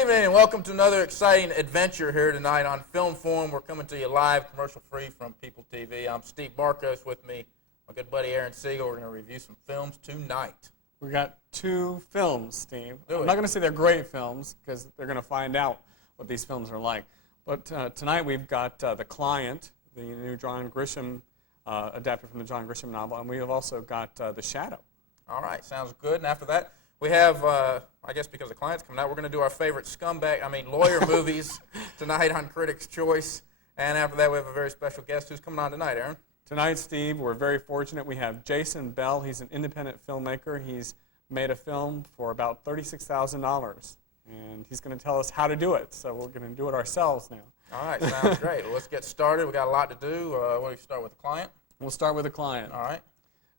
evening and welcome to another exciting adventure here tonight on Film Forum. We're coming to you live, commercial-free from People TV. I'm Steve Markos, with me, my good buddy Aron Siegel. We're going to review some films tonight. We got two films, Steve. Really? I'm not going to say they're great films because they're going to find out what these films are like. But tonight we've got The Client, the new John Grisham, adapted from the John Grisham novel, and we have also got The Shadow. All right, sounds good. And after that, we have, I guess because The Client's coming out, we're going to do our favorite lawyer movies tonight on Critic's Choice. And after that, we have a very special guest who's coming on tonight, Aron. Tonight, Steve, we're very fortunate. We have Jason Bell. He's an independent filmmaker. He's made a film for about $36,000, and he's going to tell us how to do it. So we're going to do it ourselves now. All right, sounds great. Well, let's get started. We've got a lot to do. What do you start with, The Client? We'll start with The Client. All right.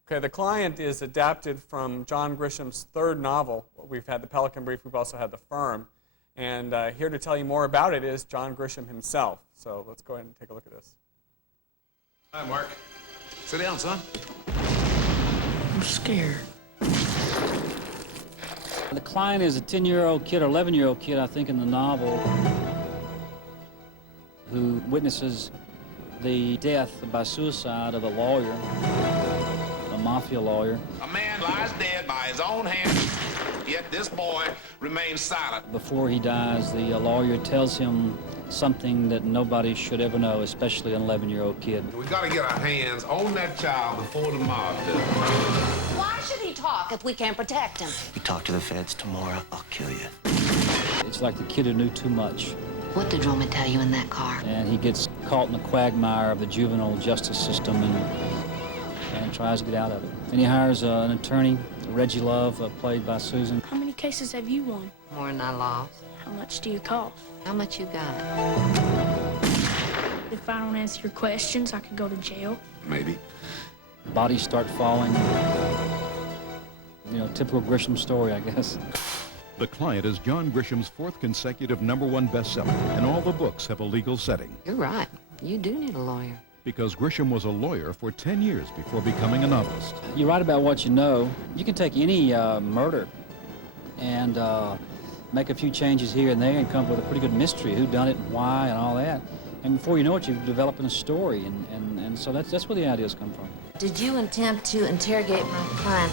Okay, The Client is adapted from John Grisham's third novel. We've had The Pelican Brief. We've also had The Firm. And here to tell you more about it is John Grisham himself. So let's go ahead and take a look at this. Hi, Mark. Sit down, son. I'm scared. The client is a 10-year-old kid or 11-year-old kid, I think, in the novel, who witnesses the death by suicide of a lawyer, a mafia lawyer. A man lies dead by his own hand, yet this boy remains silent. Before he dies, the lawyer tells him something that nobody should ever know, especially an 11-year-old kid. We've got to get our hands on that child before the mob does. Why should he talk if we can't protect him? You talk to the feds tomorrow, I'll kill you. It's like the kid who knew too much, What did Roma tell you in that car? and he gets caught in the quagmire of the juvenile justice system and tries to get out of it. And he hires an attorney, Reggie Love, played by Susan. How many cases have you won? More than I lost. How much do you cost? How much you got? If I don't answer your questions, I could go to jail. Maybe. Bodies start falling. You know, typical Grisham story, I guess. The Client is John Grisham's fourth consecutive #1 bestseller, and all the books have a legal setting. You're right. You do need a lawyer. Because Grisham was a lawyer for 10 years before becoming a novelist. You write about what you know. You can take any murder and make a few changes here and there and come up with a pretty good mystery, who done it and why and all that. And before you know it, you're developing a story, and so that's where the ideas come from. Did you attempt to interrogate my client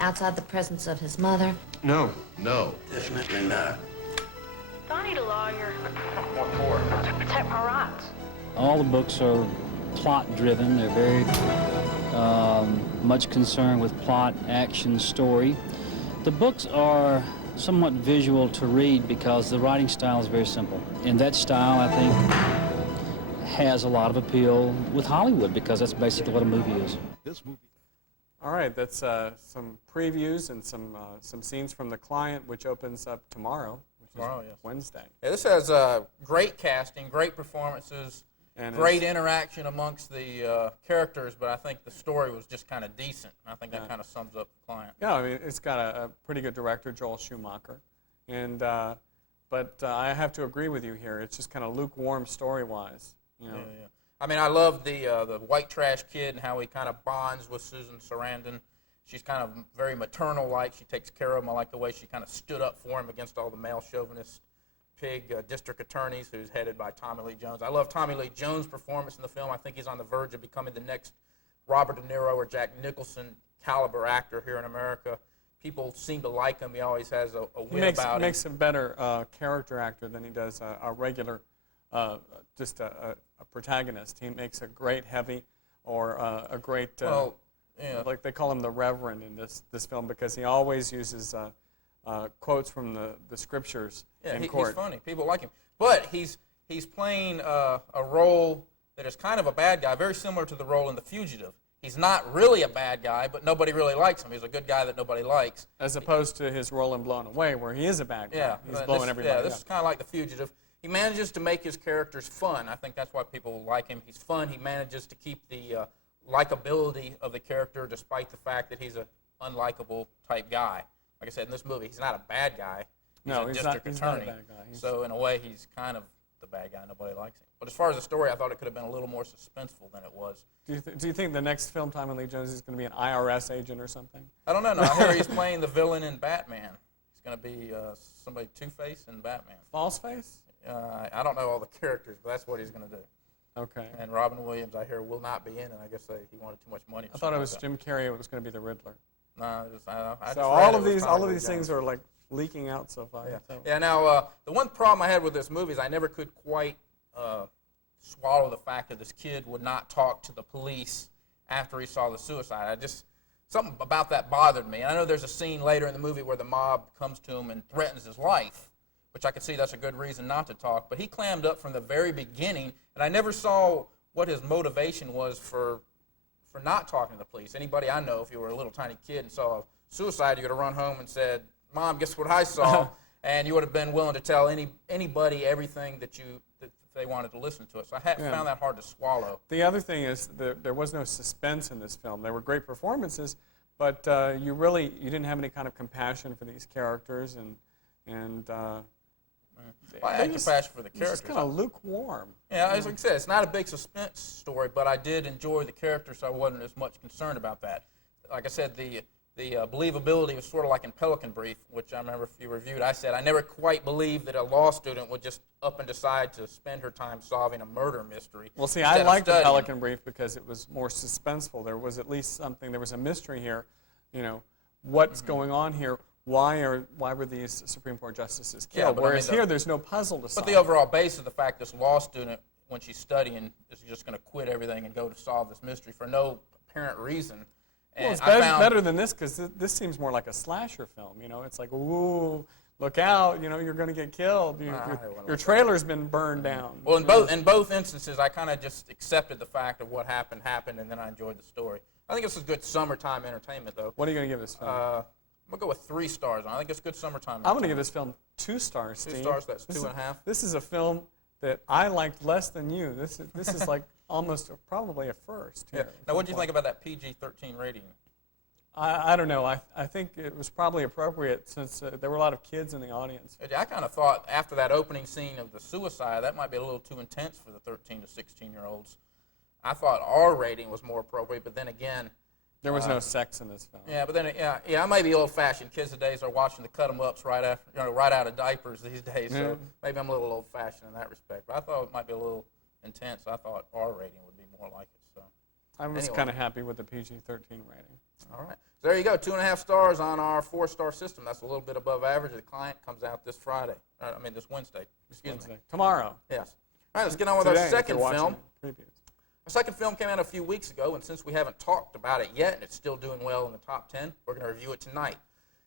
outside the presence of his mother? No. Definitely not. I need a lawyer What for? to protect my rights. All the books are plot-driven. They're very much concerned with plot, action, story. The books are somewhat visual to read because the writing style is very simple. And that style, I think, has a lot of appeal with Hollywood because that's basically what a movie is. This movie. All right, that's some previews and some scenes from The Client, which opens up tomorrow, which Tomorrow, is yes. Wednesday. Yeah, this has great casting, great performances, And great interaction amongst the characters, but I think the story was just kind of decent. I think that kind of sums up The Client. Yeah, I mean, it's got a pretty good director, Joel Schumacher, and but I have to agree with you here. It's just kind of lukewarm story-wise. You know? Yeah. I mean, I love the white trash kid and how he kind of bonds with Susan Sarandon. She's kind of very maternal-like. She takes care of him. I like the way she kind of stood up for him against all the male chauvinist pig district attorneys, who's headed by Tommy Lee Jones. I love Tommy Lee Jones' performance in the film. I think he's on the verge of becoming the next Robert De Niro or Jack Nicholson caliber actor here in America. People seem to like him. He always has a win about him. He makes a better character actor than he does a regular, just a protagonist. He makes a great heavy or a great, like they call him the Reverend in this film because he always uses quotes from the scriptures in court. He's funny. People like him. But he's playing a role that is kind of a bad guy, very similar to the role in The Fugitive. He's not really a bad guy, but nobody really likes him. He's a good guy that nobody likes. As opposed to his role in Blown Away, where he is a bad guy. Yeah, He's blowing everybody up. this is kind of like The Fugitive. He manages to make his characters fun. I think that's why people like him. He's fun. He manages to keep the likability of the character despite the fact that he's an unlikable type guy. Like I said, in this movie, he's not a bad guy. He's a district attorney. Not a bad guy. So in a way, he's kind of the bad guy. Nobody likes him. But as far as the story, I thought it could have been a little more suspenseful than it was. Do you think the next film, Tommy Lee Jones, is going to be an IRS agent or something? I don't know. No, I hear he's playing the villain in Batman. He's going to be somebody Two-Face and Batman. False Face? I don't know all the characters, but that's what he's going to do. Okay. And Robin Williams, I hear, will not be in, and I guess he wanted too much money. I thought it was Jim Carrey. It was going to be the Riddler. No, I just So all of these things are like leaking out so far. Yeah. So. Yeah. Now, the one problem I had with this movie is I never could quite swallow the fact that this kid would not talk to the police after he saw the suicide. Something about that bothered me. And I know there's a scene later in the movie where the mob comes to him and threatens his life, which I could see that's a good reason not to talk. But he clammed up from the very beginning, and I never saw what his motivation was for not talking to the police. Anybody I know, if you were a little tiny kid and saw a suicide, you would have run home and said, "Mom, guess what I saw?" And you would have been willing to tell anybody everything that they wanted to listen to it. So I found that hard to swallow. The other thing is there was no suspense in this film. There were great performances, but you didn't have any kind of compassion for these characters, and I had compassion for the characters. It's kind of lukewarm. Yeah, as I said, it's not a big suspense story, but I did enjoy the characters, so I wasn't as much concerned about that. Like I said, the believability was sort of like in Pelican Brief, which I remember if you reviewed. I said I never quite believed that a law student would just up and decide to spend her time solving a murder mystery. Well, see, I liked the Pelican Brief because it was more suspenseful. There was at least something. There was a mystery here. You know, what's going on here? Why were these Supreme Court justices killed? Yeah, whereas here, there's no puzzle to solve. But the overall base of the fact this law student, when she's studying, is just going to quit everything and go to solve this mystery for no apparent reason. Well, it's better than this because this seems more like a slasher film. You know, it's like, ooh, look out! You know, you're going to get killed. Your trailer's been burned down. Well, in both instances, I kind of just accepted the fact of what happened, and then I enjoyed the story. I think this is good summertime entertainment, though. What are you going to give this film? I'm going to go with 3 stars. I think it's good summertime. I'm going to give this film 2 stars, Steve. 2 stars, that's 2.5. This is a film that I liked less than you. This is like almost probably a first. Yeah. Now, what do you think about that PG-13 rating? I don't know. I think it was probably appropriate since there were a lot of kids in the audience. I kind of thought after that opening scene of the suicide, that might be a little too intense for the 13 to 16-year-olds. I thought R rating was more appropriate, but then again, there was no sex in this film. Yeah, but then I may be old-fashioned. Kids today are watching the cut-em-ups right out of diapers these days. So maybe I'm a little old-fashioned in that respect. But I thought it might be a little intense. I thought R rating would be more like it. So I was kind of happy with the PG-13 rating. All right. So there you go. 2.5 stars on our 4-star system. That's a little bit above average. The Client comes out this Friday. This Wednesday. Excuse me. Tomorrow. Yes. All right. Let's get on with our second film. Previews. Our second film came out a few weeks ago, and since we haven't talked about it yet, and it's still doing well in the top 10, we're going to review it tonight.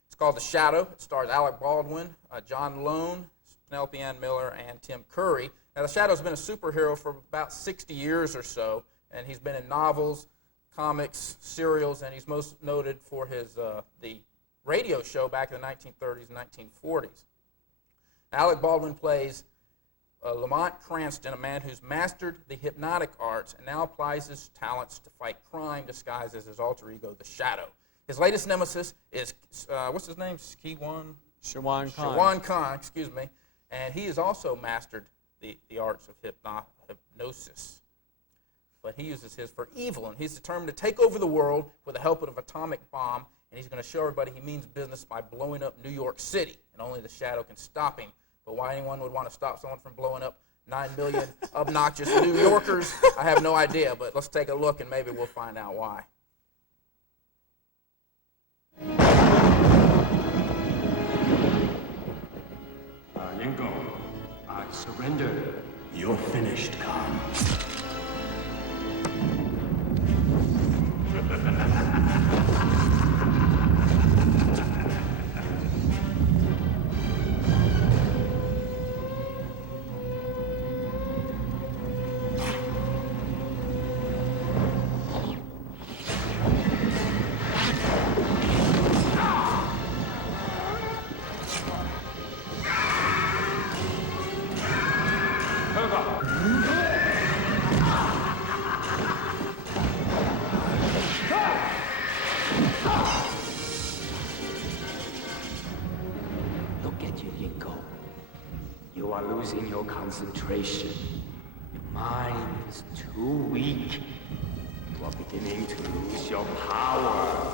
It's called The Shadow. It stars Alec Baldwin, John Lone, Penelope Ann Miller, and Tim Curry. Now, The Shadow's been a superhero for about 60 years or so, and he's been in novels, comics, serials, and he's most noted for his the radio show back in the 1930s and 1940s. Alec Baldwin plays Lamont Cranston, a man who's mastered the hypnotic arts and now applies his talents to fight crime disguised as his alter ego, the Shadow. His latest nemesis is, what's his name? Shawan Khan. Shawan Khan, excuse me. And he has also mastered the arts of hypnosis. But he uses his for evil, and he's determined to take over the world with the help of an atomic bomb, and he's going to show everybody he means business by blowing up New York City, and only the Shadow can stop him. But why anyone would want to stop someone from blowing up 9 million obnoxious New Yorkers, I have no idea. But let's take a look, and maybe we'll find out why. Yango, I surrender. You're finished, Khan. Look at you, Yinko. You are losing your concentration. Your mind is too weak. You are beginning to lose your power.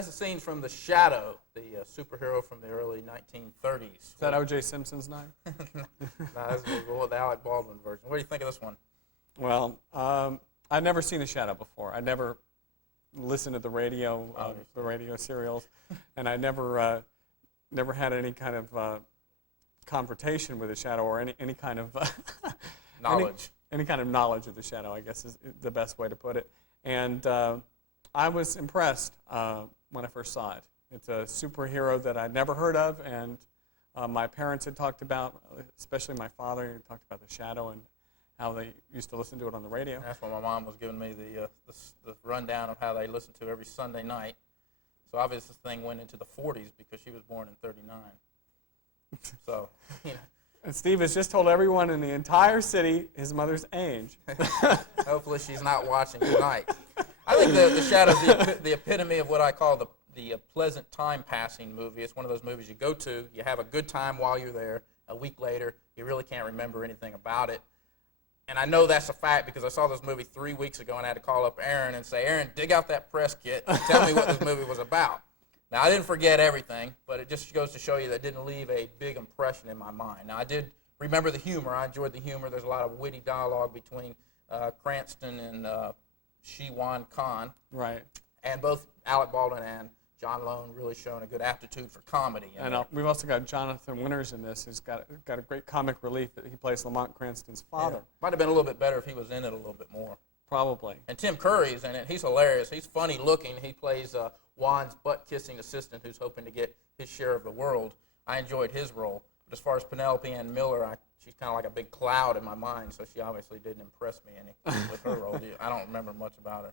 is a scene from The Shadow, the superhero from the early 1930s. Is that O.J. Simpson's knife? No, that's the Alec Baldwin version. What do you think of this one? Well, I'd never seen The Shadow before. I never listened to the radio serials, and I never had any kind of confrontation with The Shadow or any kind of knowledge. Any kind of knowledge of The Shadow, I guess, is the best way to put it. And I was impressed when I first saw it. It's a superhero that I'd never heard of, and my parents had talked about, especially my father, he talked about The Shadow and how they used to listen to it on the radio. That's when my mom was giving me the rundown of how they listened to every Sunday night. So obviously this thing went into the 40s because she was born in 39. So, you know. And Steve has just told everyone in the entire city his mother's age. Hopefully she's not watching tonight. I think The Shadow is the epitome of what I call the pleasant time-passing movie. It's one of those movies you go to, you have a good time while you're there. A week later, you really can't remember anything about it. And I know that's a fact because I saw this movie 3 weeks ago and I had to call up Aron and say, Aron, dig out that press kit and tell me what this movie was about. Now, I didn't forget everything, but it just goes to show you that it didn't leave a big impression in my mind. Now, I did remember the humor. I enjoyed the humor. There's a lot of witty dialogue between Cranston and Shi-Wan Khan. Right. And both Alec Baldwin and John Lone really showing a good aptitude for comedy. And we've also got Jonathan Winters in this, who's got a great comic relief. That he plays Lamont Cranston's father. Yeah. Might have been a little bit better if he was in it a little bit more. Probably. And Tim Curry's in it. He's hilarious. He's funny looking. He plays Juan's butt-kissing assistant who's hoping to get his share of the world. I enjoyed his role. But as far as Penelope Ann Miller, she's kind of like a big cloud in my mind, so she obviously didn't impress me any with her role. I don't remember much about her.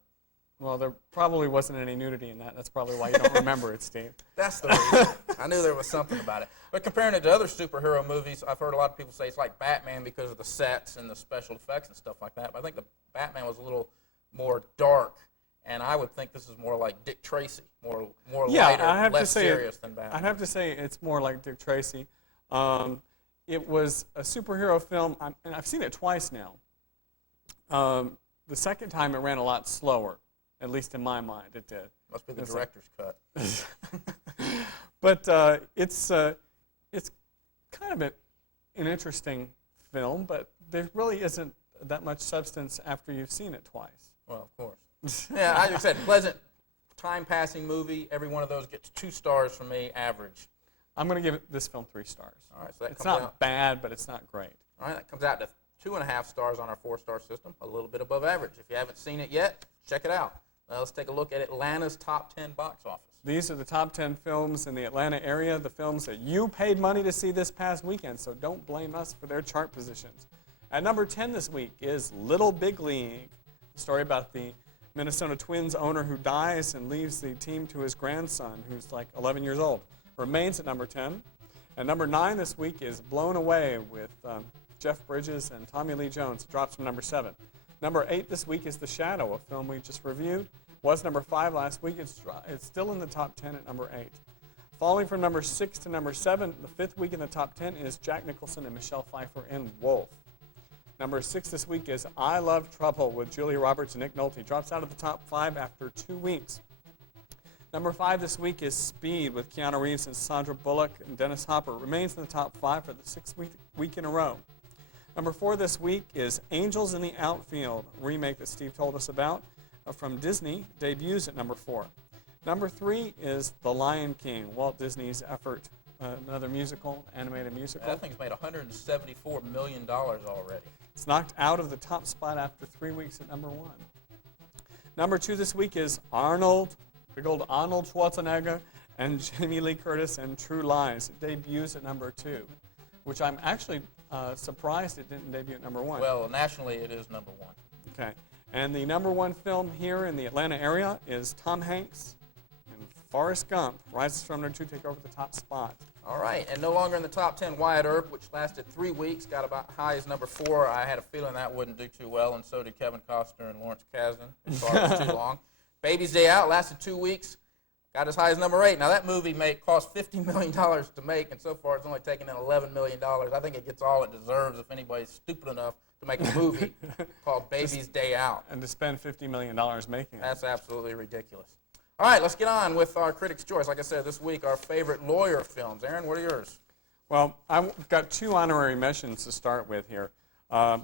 Well, there probably wasn't any nudity in that. That's probably why you don't remember it, Steve. That's the reason. I knew there was something about it. But comparing it to other superhero movies, I've heard a lot of people say it's like Batman because of the sets and the special effects and stuff like that. But I think the Batman was a little more dark, and I would think this is more like Dick Tracy, more lighter, less serious than Batman. I'd have to say it's more like Dick Tracy. It was a superhero film, and I've seen it twice now. The second time it ran a lot slower. At least in my mind, it did. Must be the director's cut. But it's kind of an interesting film, but there really isn't that much substance after you've seen it twice. Well, of course. Yeah, like I said, pleasant time-passing movie. Every one of those gets 2 stars from me, average. I'm going to give this film 3 stars. All right, so that it's not bad, but it's not great. All right, that comes out to 2.5 stars on our 4-star system, a little bit above average. If you haven't seen it yet, check it out. Let's take a look at Atlanta's top 10 box office. These are the top 10 films in the Atlanta area, the films that you paid money to see this past weekend, so don't blame us for their chart positions. At number 10 this week is Little Big League, a story about the Minnesota Twins owner who dies and leaves the team to his grandson, who's like 11 years old. Remains at number 10. At number 9 this week is Blown Away with Jeff Bridges and Tommy Lee Jones. It drops from number 7. Number 8 this week is The Shadow, a film we just reviewed. Was number 5 last week. It's still in the top 10 at number 8. Falling from number 6 to number 7, the 5th week in the top 10 is Jack Nicholson and Michelle Pfeiffer in Wolf. Number 6 this week is I Love Trouble with Julia Roberts and Nick Nolte. Drops out of the top 5 after 2 weeks. Number 5 this week is Speed with Keanu Reeves and Sandra Bullock and Dennis Hopper. Remains in the top 5 for the 6th week in a row. Number 4 this week is Angels in the Outfield, a remake that Steve told us about from Disney, debuts at number 4. Number 3 is The Lion King, Walt Disney's effort, another musical, animated musical. That thing's made $174 million already. It's knocked out of the top spot after 3 weeks at number 1. Number 2 this week is Arnold, big old Arnold Schwarzenegger, and Jamie Lee Curtis and True Lies. It debuts at number 2, which I'm actually surprised it didn't debut at number 1. Well, nationally it is number 1. Okay. And the number 1 film here in the Atlanta area is Tom Hanks and Forrest Gump. Rises from number 2 to take over the top spot. All right, and no longer in the top 10, Wyatt Earp, which lasted 3 weeks, got about high as number 4. I had a feeling that wouldn't do too well, and so did Kevin Costner and Lawrence Kasdan. I thought it was too long. Baby's Day Out lasted 2 weeks, got as high as number 8. Now that movie cost $50 million to make, and so far it's only taken in $11 million. I think it gets all it deserves if anybody's stupid enough to make a movie called Baby's Day Out. And to spend $50 million making it. That's absolutely ridiculous. All right, let's get on with our Critics' Choice. Like I said, this week, our favorite lawyer films. Aaron, what are yours? Well, I've got 2 honorary mentions to start with here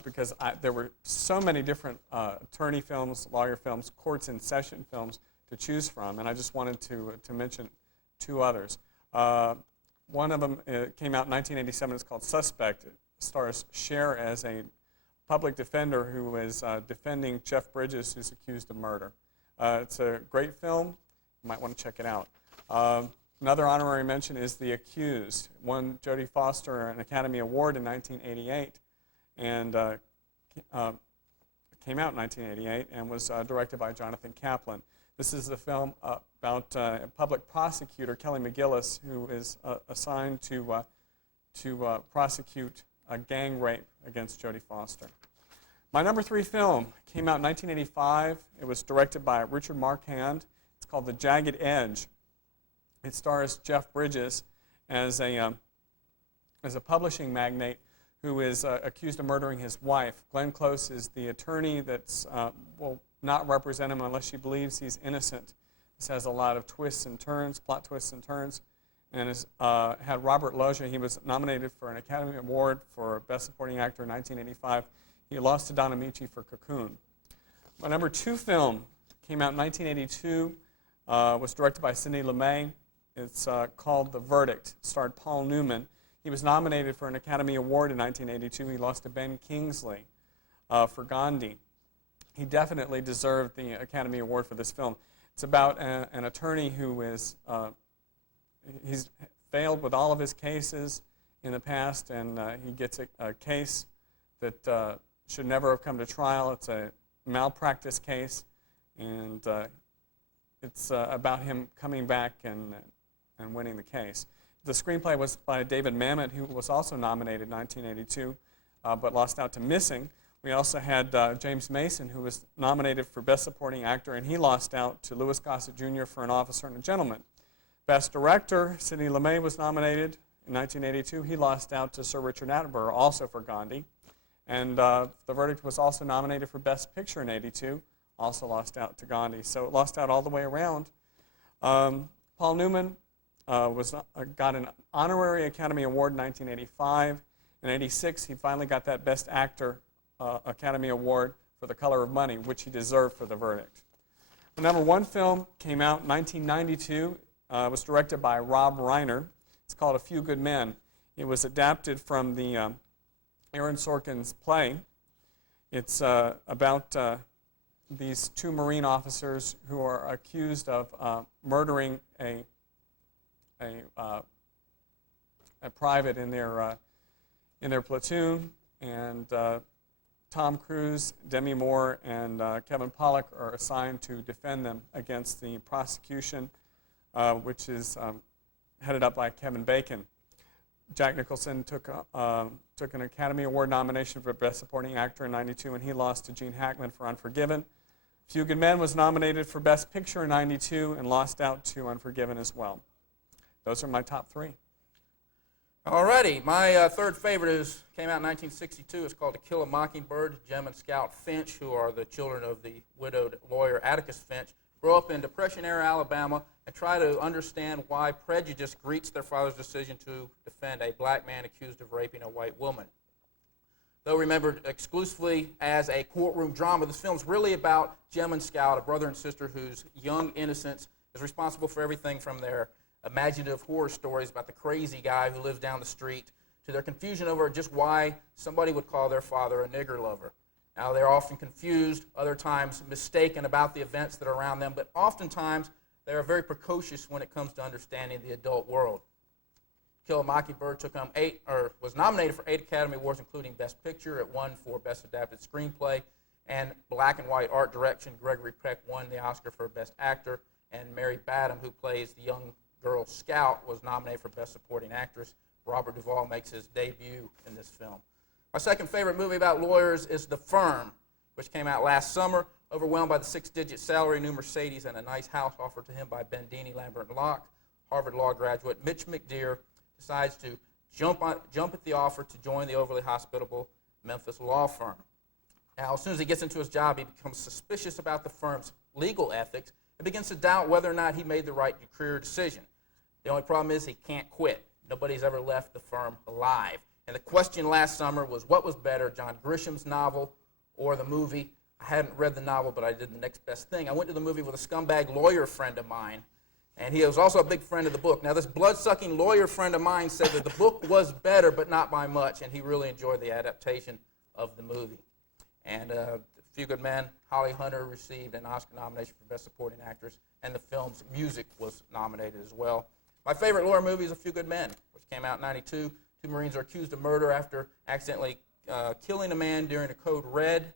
because there were so many different attorney films, lawyer films, courts in session films to choose from, and I just wanted to mention 2 others. One of them came out in 1987. It's called Suspect. It stars Cher as a public defender who is defending Jeff Bridges, who's accused of murder. It's a great film. You might want to check it out. Another honorary mention is The Accused. Won Jodie Foster an Academy Award in 1988 and came out in 1988 and was directed by Jonathan Kaplan. This is the film about a public prosecutor, Kelly McGillis, who is assigned to prosecute a gang rape against Jodie Foster. My number 3 film came out in 1985. It was directed by Richard Marquand. It's called The Jagged Edge. It stars Jeff Bridges as a publishing magnate who is accused of murdering his wife. Glenn Close is the attorney that will not represent him unless she believes he's innocent. This has a lot of twists and turns, plot twists and turns, and has had Robert Loggia. He was nominated for an Academy Award for Best Supporting Actor in 1985. He lost to Don Amici for Cocoon. My number 2 film came out in 1982, was directed by Sidney Lumet. It's called The Verdict. It starred Paul Newman. He was nominated for an Academy Award in 1982. He lost to Ben Kingsley for Gandhi. He definitely deserved the Academy Award for this film. It's about an attorney who is, he's failed with all of his cases in the past, and he gets a case that should never have come to trial. It's a malpractice case, and it's about him coming back and winning the case. The screenplay was by David Mamet, who was also nominated in 1982, but lost out to Missing. We also had James Mason, who was nominated for Best Supporting Actor, and he lost out to Louis Gossett Jr. for An Officer and a Gentleman. Best Director, Sidney Lumet was nominated in 1982. He lost out to Sir Richard Attenborough, also for Gandhi. And The Verdict was also nominated for Best Picture in 82, also lost out to Gandhi. So it lost out all the way around. Paul Newman got an honorary Academy Award in 1985. In 86, he finally got that Best Actor Academy Award for The Color of Money, which he deserved for The Verdict. The number 1 film came out in 1992. It was directed by Rob Reiner. It's called A Few Good Men. It was adapted from the Aaron Sorkin's play. It's about these 2 Marine officers who are accused of murdering a private in their platoon, and Tom Cruise, Demi Moore, and Kevin Pollak are assigned to defend them against the prosecution, which is headed up by Kevin Bacon. Jack Nicholson took an Academy Award nomination for Best Supporting Actor in 92, and he lost to Gene Hackman for Unforgiven. Few Good Men was nominated for Best Picture in 92 and lost out to Unforgiven as well. Those are my top 3. Alrighty, my third favorite came out in 1962. It's called To Kill a Mockingbird. Jem and Scout Finch, who are the children of the widowed lawyer Atticus Finch, grow up in Depression-era Alabama and try to understand why prejudice greets their father's decision to defend a black man accused of raping a white woman. Though remembered exclusively as a courtroom drama, this film is really about Jem and Scout, a brother and sister whose young innocence is responsible for everything from their imaginative horror stories about the crazy guy who lives down the street to their confusion over just why somebody would call their father a nigger lover. Now, they're often confused, other times mistaken about the events that are around them, but oftentimes they are very precocious when it comes to understanding the adult world. Kill a Mockingbird was nominated for 8 Academy Awards, including Best Picture. It won for Best Adapted Screenplay, and Black and White Art Direction. Gregory Peck won the Oscar for Best Actor, and Mary Badham, who plays the young girl Scout, was nominated for Best Supporting Actress. Robert Duvall makes his debut in this film. My second favorite movie about lawyers is The Firm, which came out last summer. Overwhelmed by the 6-digit salary, new Mercedes, and a nice house offered to him by Bendini, Lambert & Locke, Harvard Law graduate Mitch McDear decides to jump at the offer to join the overly hospitable Memphis law firm. Now, as soon as he gets into his job, he becomes suspicious about the firm's legal ethics and begins to doubt whether or not he made the right career decision. The only problem is he can't quit. Nobody's ever left the firm alive. And the question last summer was, what was better, John Grisham's novel or the movie? I hadn't read the novel, but I did the next best thing. I went to the movie with a scumbag lawyer friend of mine, and he was also a big friend of the book. Now, this blood-sucking lawyer friend of mine said that the book was better, but not by much, and he really enjoyed the adaptation of the movie. And A Few Good Men, Holly Hunter received an Oscar nomination for Best Supporting Actress, and the film's music was nominated as well. My favorite lawyer movie is A Few Good Men, which came out in '92. Two Marines are accused of murder after accidentally killing a man during a Code Red.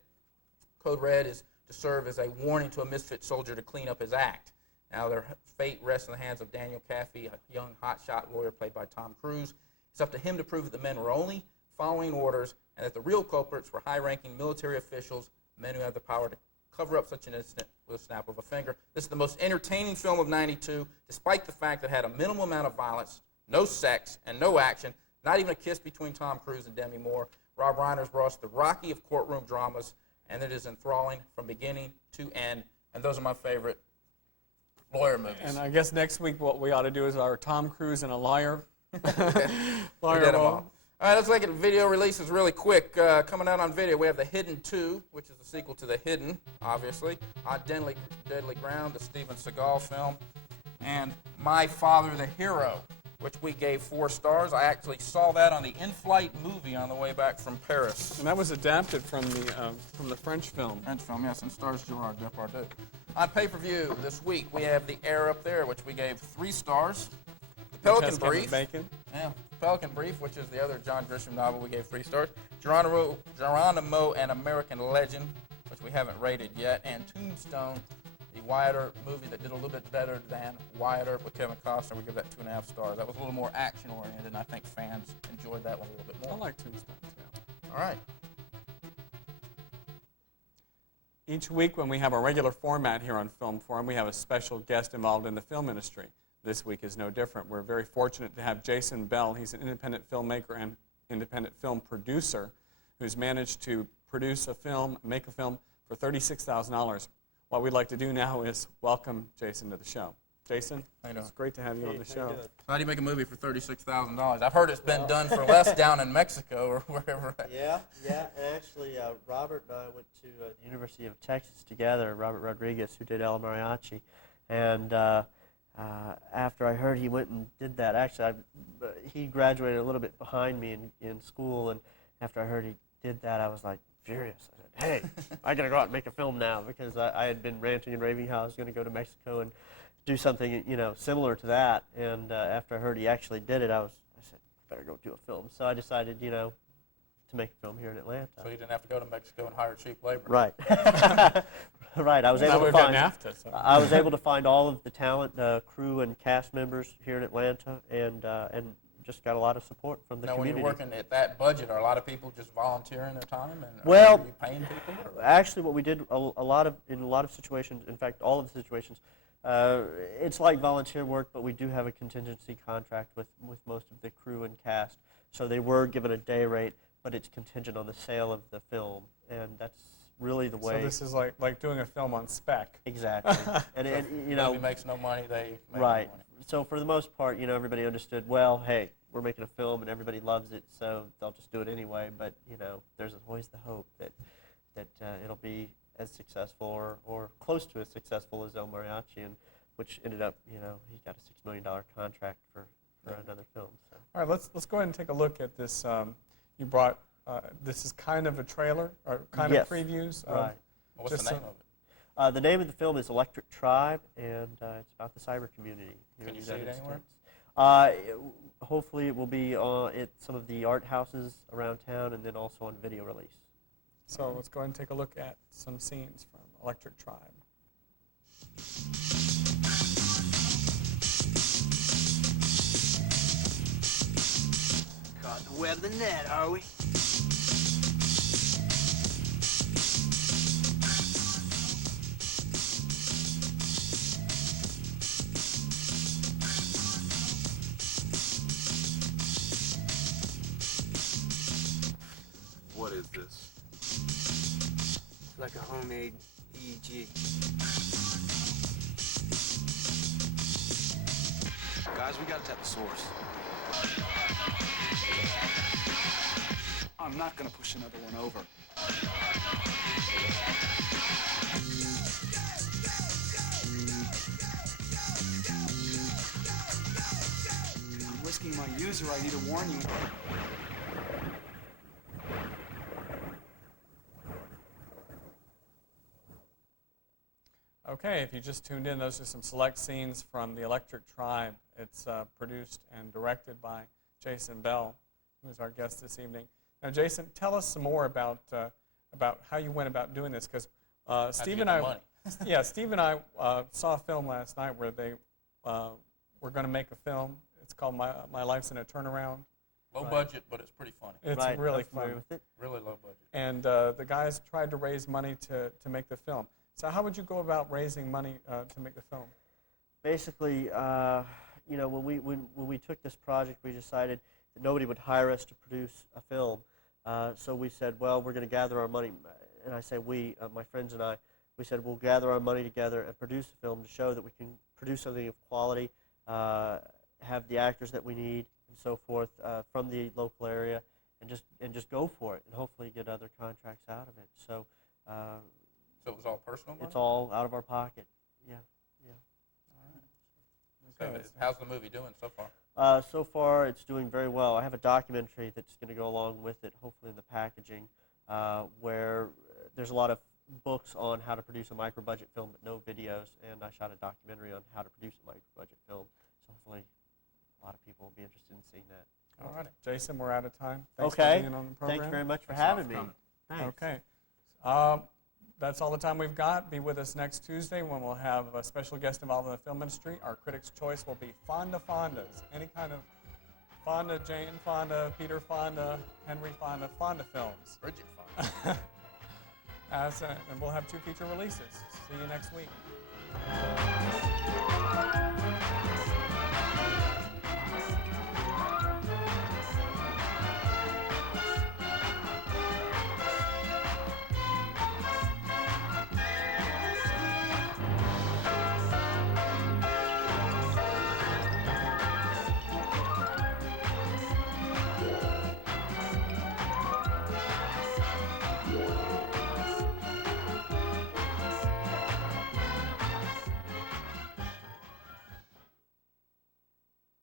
Code Red is to serve as a warning to a misfit soldier to clean up his act. Now their fate rests in the hands of Daniel Caffey, a young hotshot lawyer played by Tom Cruise. It's up to him to prove that the men were only following orders and that the real culprits were high-ranking military officials, men who have the power to cover up such an incident with a snap of a finger. This is the most entertaining film of '92, despite the fact that it had a minimal amount of violence, no sex, and no action, not even a kiss between Tom Cruise and Demi Moore. Rob Reiner's brought us the Rocky of courtroom dramas, and it is enthralling from beginning to end. And those are my favorite lawyer movies. And I guess next week what we ought to do is our Tom Cruise and a liar. We did them all. All right, let's look at video releases really quick. Coming out on video, we have The Hidden 2, which is the sequel to The Hidden, obviously. On Deadly Ground, the Steven Seagal film. And My Father the Hero, which we gave 4 stars. I actually saw that on the in-flight movie on the way back from Paris. And that was adapted from the French film. French film, yes, and stars Gerard Depardieu. On pay-per-view this week, we have The Air Up There, which we gave 3 stars. The Pelican Brief. Bacon. Yeah, Pelican Brief, which is the other John Grisham novel, we gave 3 stars. Geronimo and American Legend, which we haven't rated yet. And Tombstone, the Wyatt Earp movie that did a little bit better than Wyatt Earp with Kevin Costner. We give that 2.5 stars. That was a little more action-oriented, and I think fans enjoyed that one a little bit more. I like Tombstone, too. All right. Each week when we have a regular format here on Film Forum, we have a special guest involved in the film industry. This week is no different. We're very fortunate to have Jason Bell. He's an independent filmmaker and independent film producer who's managed to produce a film, make a film for $36,000. What we'd like to do now is welcome Jason to the show. Jason, it's great to have you on the show. How do you make a movie for $36,000? I've heard it's been done for less down in Mexico or wherever. Yeah, and actually, Robert and I went to the University of Texas together, Robert Rodriguez, who did El Mariachi, and after I heard he went and did that, actually, he graduated a little bit behind me in school, and after I heard he did that, I was like furious. I said, hey, I got to go out and make a film now, because I had been ranting and raving how I was going to go to Mexico and do something, similar to that. And after I heard he actually did it, I said, I better go do a film. So I decided, to make a film here in Atlanta. So you didn't have to go to Mexico and hire cheap labor. Right. Right. I was able to find. I was able to find all of the talent, crew, and cast members here in Atlanta, and just got a lot of support from the community. When you're working at that budget, are a lot of people just volunteering their time, and well, are you paying people? Actually, what we did in a lot of situations, in fact, all of the situations, it's like volunteer work, but we do have a contingency contract with most of the crew and cast. So they were given a day rate, but it's contingent on the sale of the film, and that's really the way. So this is like doing a film on spec. Exactly. and movie makes no money, they make right. no money. So for the most part, everybody understood, well, hey, we're making a film and everybody loves it, so they'll just do it anyway. But there's always the hope that it'll be as successful or close to as successful as El Mariachi, and which ended up, he got a $6 million contract for another film. So. All right, let's go ahead and take a look at this. You brought this is kind of a trailer or kind of previews. Right. What's the name of it? The name of the film is Electric Tribe, and it's about the cyber community. Can you see it anywhere? Hopefully it will be at some of the art houses around town, and then also on video release. So let's go ahead and take a look at some scenes from Electric Tribe. Caught the web of the net, are we? What is this? It's like a homemade EEG. Guys, we gotta tap the source. I'm not gonna push another one over. I'm risking my user. I need to warn you. Okay, if you just tuned in, those are some select scenes from The Electric Tribe. It's produced and directed by Jason Bell, who is our guest this evening. Now, Jason, tell us some more about how you went about doing this, because Steve and I, Steve and I saw a film last night where they were going to make a film. It's called My Life's in a Turnaround. Low budget, but it's pretty funny. It's really fun. Really low budget. And the guys tried to raise money to make the film. So how would you go about raising money to make the film? Basically, you know, when we took this project, we decided that nobody would hire us to produce a film. So we said, well, we're going to gather our money. And I say we, my friends and I, we said we'll gather our money together and produce a film to show that we can produce something of quality, have the actors that we need, and so forth from the local area, and just go for it, and hopefully get other contracts out of it. So. So it was all personal money? It's all out of our pocket. Yeah, yeah. All right. So how's the movie doing so far? So far, it's doing very well. I have a documentary that's going to go along with it, hopefully in the packaging, where there's a lot of books on how to produce a micro-budget film, but no videos, and I shot a documentary on how to produce a micro-budget film. So hopefully, a lot of people will be interested in seeing that. All right, Jason, we're out of time. Thanks okay. for being on the program. Thank you very much for having me. Thanks. Okay. That's all the time we've got. Be with us next Tuesday when we'll have a special guest involved in the film industry. Our Critic's Choice will be Fondas. Any kind of Fonda, Jane Fonda, Peter Fonda, Henry Fonda, Fonda films. Bridget Fonda. And we'll have 2 feature releases. See you next week.